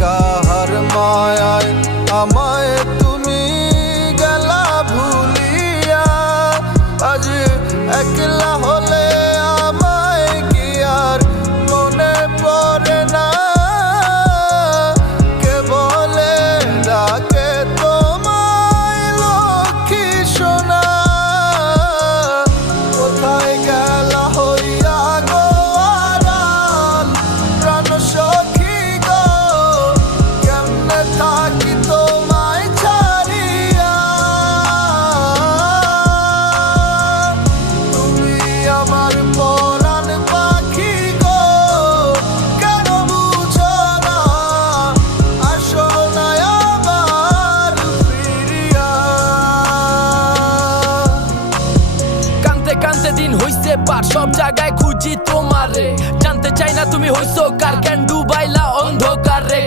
কাহার মায়ায় আমায় তুমি গেলা ভুলিয়া, আজ একলা হলে আমায় কি আর মনে পড়ে না? কে বলে ডাকে তোমায় লক্ষ্মী সোনা, কোথায় গেলা হইয়া গো আড়াল প্রাণ সখী গো, কেমনে থাকি তোমায় ছাড়িয়া? তুমি আমার পরাণ পাখি গো, কেন বুঝো না? আসো না আবার ফিরিয়া। কানতে কানতে দিন হইছে পার, সব জায়গায় খুঁজি তোমারে, জানতে চাই না তুমি হইছো কার, কেন ডুবাইলা অন্ধকারে।